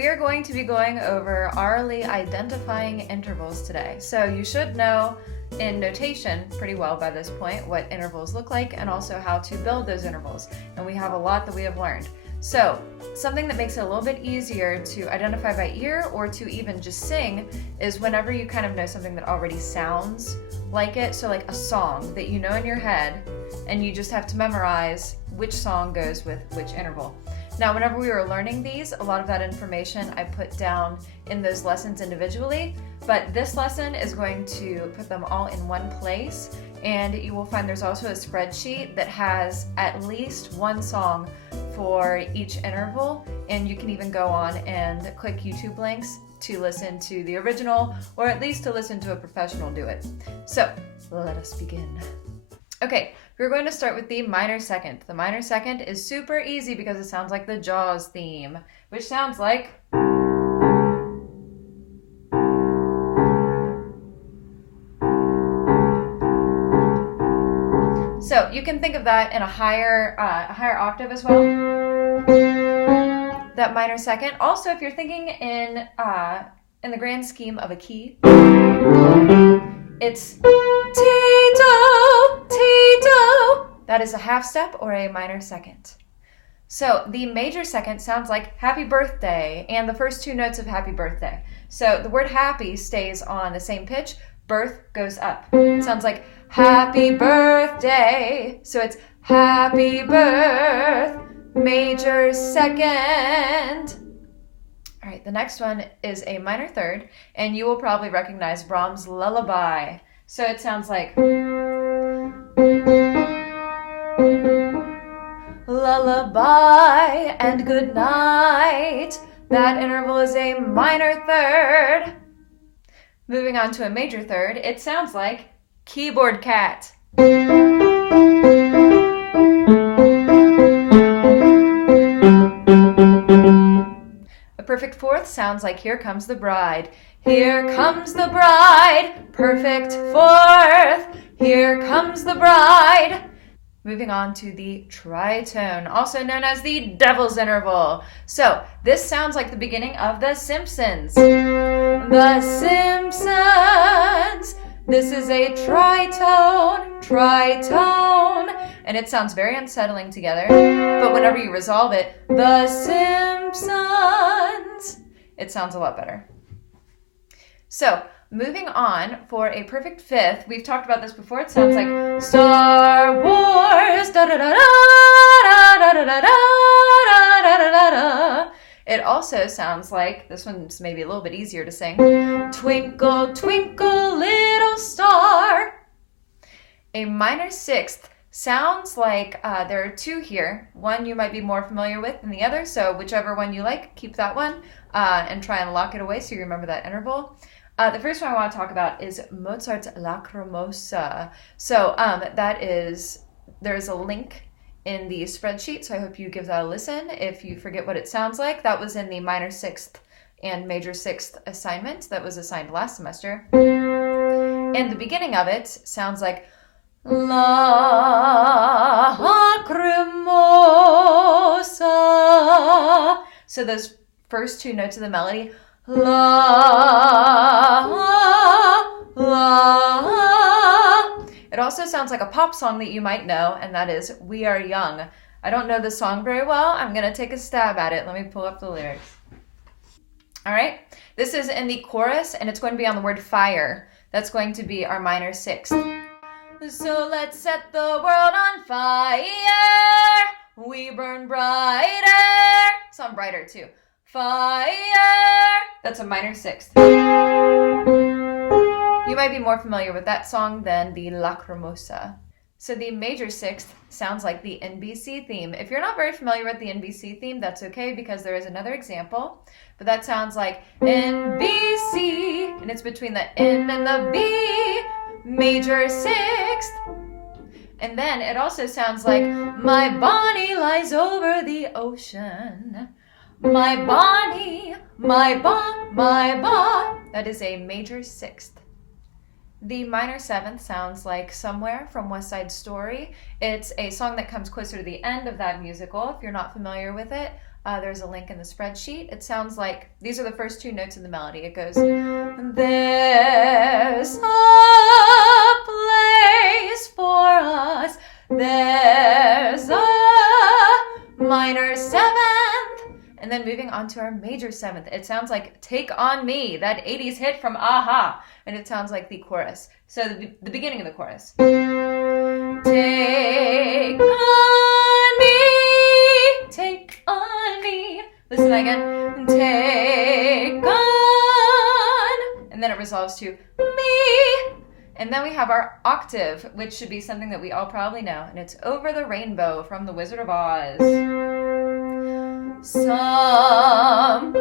We are going to be going over aurally identifying intervals today. So you should know in notation pretty well by this point what intervals look like and also how to build those intervals. And we have a lot that we have learned. So something that makes it a little bit easier to identify by ear or to even just sing is whenever you kind of know something that already sounds like it. So like a song that you know in your head and you just have to memorize which song goes with which interval. Now, whenever we were learning these, a lot of that information I put down in those lessons individually, but this lesson is going to put them all in one place, and you will find there's also a spreadsheet that has at least one song for each interval, and you can even go on and click YouTube links to listen to the original, or at least to listen to a professional do it. So, let us begin. Okay, we're going to start with the minor second. The minor second is super easy because it sounds like the Jaws theme, which sounds like... So you can think of that in a higher octave as well. That minor second. Also, if you're thinking in the grand scheme of a key, it's Tito, Tito. That is a half step or a minor second. So the major second sounds like happy birthday and the first two notes of happy birthday. So the word happy stays on the same pitch. Birth goes up. It sounds like happy birthday. So it's happy birth, major second. All right, the next one is a minor third, and you will probably recognize Brahms' Lullaby. So it sounds like lullaby and good night. That interval is a minor third. Moving on to a major third, it sounds like keyboard cat. A perfect fourth sounds like here comes the bride. Here comes the bride. Perfect fourth. Here comes the bride. Moving on to the tritone, also known as the devil's interval. So this sounds like the beginning of The Simpsons. The Simpsons. This is a tritone, tritone, and it sounds very unsettling together. But whenever you resolve it, The Simpsons, it sounds a lot better. So moving on for a perfect fifth, we've talked about this before. It sounds like Star Wars, da da da da da da da da da da da. It also sounds like, this one's maybe a little bit easier to sing, Twinkle, twinkle, little star. A minor sixth sounds like there are two here. One you might be more familiar with than the other, so whichever one you like, keep that one and try and lock it away so you remember that interval. The first one I want to talk about is Mozart's Lacrimosa. So there's a link in the spreadsheet, so I hope you give that a listen if you forget what it sounds like. That was in the minor sixth and major sixth assignment that was assigned last semester. And the beginning of it sounds like Lacrimosa. So those first two notes of the melody, la, la. It also sounds like a pop song that you might know, and that is We Are Young. I don't know the song very well. I'm going to take a stab at it. Let me pull up the lyrics. All right. This is in the chorus, and it's going to be on the word fire. That's going to be our minor sixth. So let's set the world on fire. We burn brighter. Sound brighter, too. Fire. That's a minor sixth. You might be more familiar with that song than the Lacrimosa. So the major sixth sounds like the NBC theme. If you're not very familiar with the NBC theme, that's okay because there is another example. But that sounds like NBC, and it's between the N and the B, major sixth. And then it also sounds like my Bonnie lies over the ocean. My Bonnie, my ba. That is a major sixth. The minor seventh sounds like Somewhere from West Side Story. It's a song that comes closer to the end of that musical, if you're not familiar with it. There's a link in the spreadsheet. It sounds like these are the first two notes in the melody. It goes, there's a place for us, there's a minor seventh, and then moving on to our major seventh. It sounds like Take On Me, that 80s hit from Aha, and it sounds like the chorus. So the beginning of the chorus. Take on me, take on me. Listen again. Take on. And then it resolves to me. And then we have our octave, which should be something that we all probably know. And it's Over the Rainbow from The Wizard of Oz. Someone